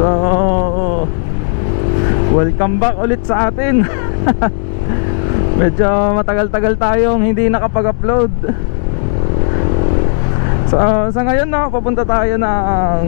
So, welcome back ulit sa atin. Medyo matagal-tagal tayong hindi nakapag-upload. So, sa ngayon na papunta tayo ng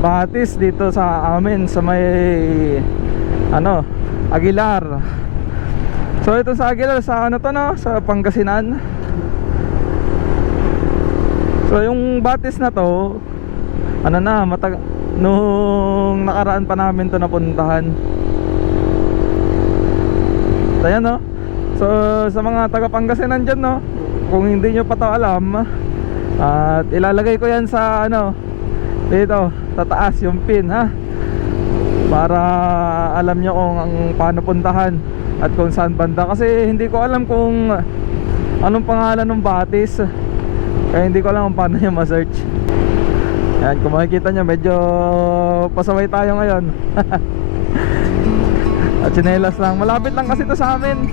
Batis dito sa amin sa may Aguilar. So ito sa Aguilar, sa sa Pangasinan. So yung Batis na to, nung nakaraan pa namin to napuntahan. Ayan no. So sa mga taga Pangasinan dyan no, kung hindi nyo pa to alam, at ilalagay ko yan sa dito sa taas yung pin ha, para alam nyo kung paano puntahan at kung saan banda. Kasi hindi ko alam kung anong pangalan ng Batis, kaya hindi ko alam kung paano nyo ma-search. Yan, kung makikita nyo medyo pasaway tayo ngayon. At tsinelas lang, malapit lang kasi ito sa amin.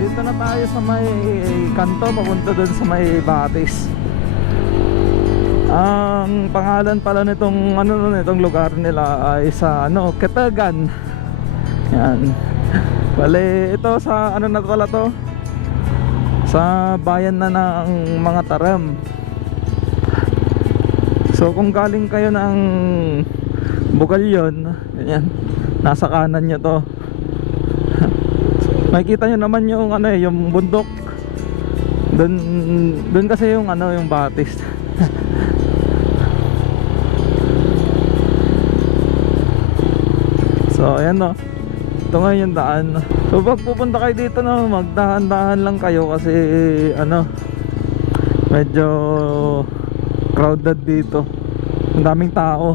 Dito na tayo sa may kanto papunta dun sa may Batis. Ang pangalan pala nitong nitong lugar nila ay sa Ketagan. Yan. Bale ito sa na pala to, sa bayan na ng mga Taram. So kung galing kayo ng Bugalyon, yan, nasa kanan nyo to. Makikita nyo naman yung yung bundok. Doon kasi yung yung Batis. So ayan no. Ito nga yung daan. So pag pupunta kayo dito magdahan-dahan lang kayo kasi medyo crowded dito. Ang daming tao.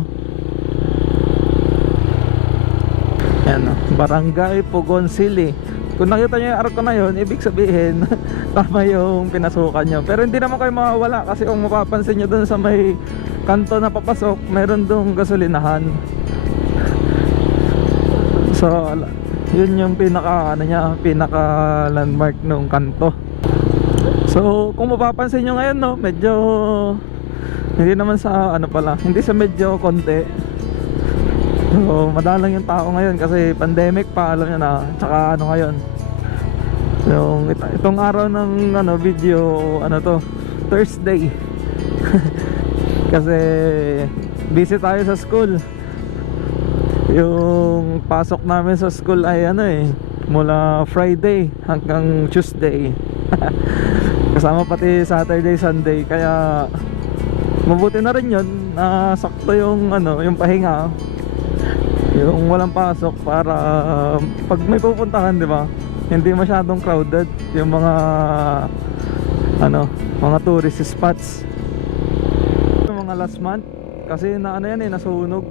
Ayan no, Barangay Pugoncili. Kung nakita nyo yung arko na yun, ibig sabihin tama yung pinasukan nyo. Pero hindi naman kayo mawawala, kasi kung mapapansin nyo dun sa may kanto na papasok, meron dong gasolinahan. So yun yung pinaka landmark nung kanto. So kung mapapansin nyo ngayon medyo hindi naman sa hindi sa medyo konti. So madalang yung tao ngayon kasi pandemic pa, alam nyo na. Tsaka ngayon yung itong araw ng video Thursday. Kasi busy tayo sa school. Yung pasok namin sa school ay mula Friday hanggang Tuesday. Kasama pati Saturday, Sunday. Kaya mabuti na rin yun na sakto yung yung pahinga, yung walang pasok, para pag may pupuntahan, di ba, hindi masyadong crowded yung mga mga tourist spots. Yung mga last month kasi nasunog.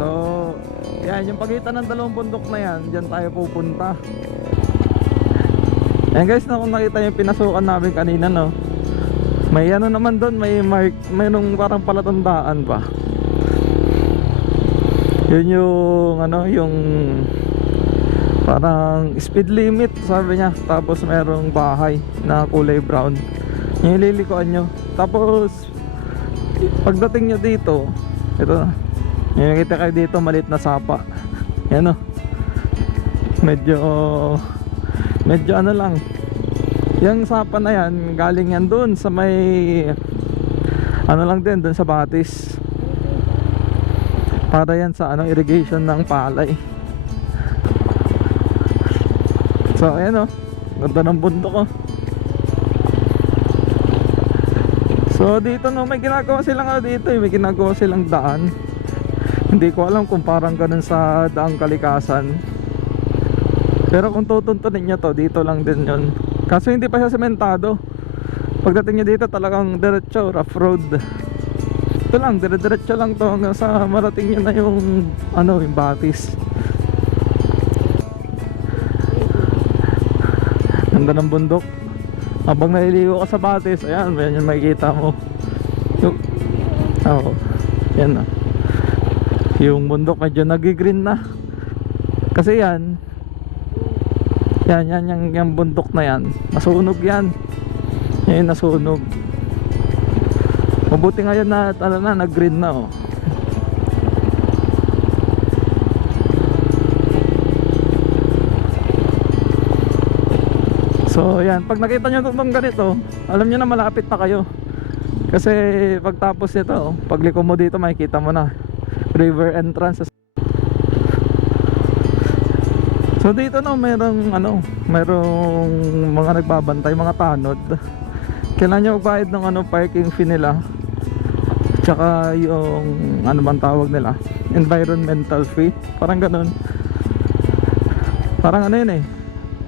So yan, yung pagitan ng dalawang bundok na yan, dyan tayo pupunta. Ayan guys, kung nakita yung pinasukan namin kanina may naman doon, may nung parang palatandaan pa. Yun yung yung Parang speed limit sabi niya. Tapos merong bahay na kulay brown. Yung ililikuan nyo. Tapos pagdating nyo dito, ito na, yung kita kayo dito maliit na sapa. Yan o. Medyo ano lang. Yung sapa na yan, galing yan dun sa may ano lang din, dun sa Batis. Para yan sa ano, irrigation ng palay. So ayan o, ganda ng bundok o. So dito no, may ginagawa silang ano dito eh, may ginagawa silang daan. Hindi ko alam kung parang ganun sa daang Kalikasan. Pero kung tutuntunin nyo to, dito lang din yun. Kaso hindi pa siya sementado. Pagdating nyo dito talagang diretso, rough road. Ito lang, dire-diretso lang to hanggang sa marating nyo na yung ano, yung Batis. Ganda ng bundok. Habang naliligo ka sa Batis, ayan, yan yung makikita mo. Yung, oh, yan na. Yung bundok medyo nag-green na. Kasi yan yung bundok na yan, nasunog yan. Yan, nasunog. Mabuti nga yan na, ano na, nag-green na oh. So yan, pag nakita nyo itong ganito, alam nyo na malapit na kayo. Kasi pagtapos nito, pagliko mo dito makikita mo na river entrance. So dito no, merong mga nagbabantay, mga tanod. Kailangan nyo magbayad ng parking fee nila. Tsaka yung ano bang tawag nila, environmental fee, parang ganun. Parang ano yun eh,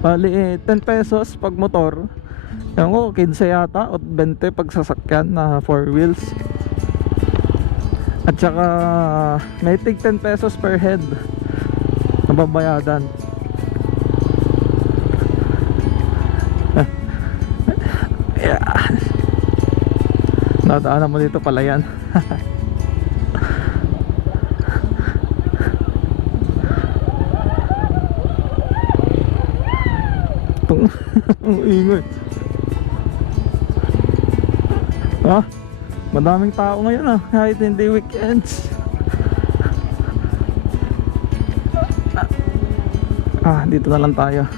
bali 10 pesos pag motor, yung ko 15 yata o 20 pag sasakyan na 4 wheels. At saka may tig 10 pesos per head na babayadan. Yeah. Nadaanan mo dito pala yan. Ang ingay. Madaming tao ngayon kahit hindi weekends. Dito na lang tayo.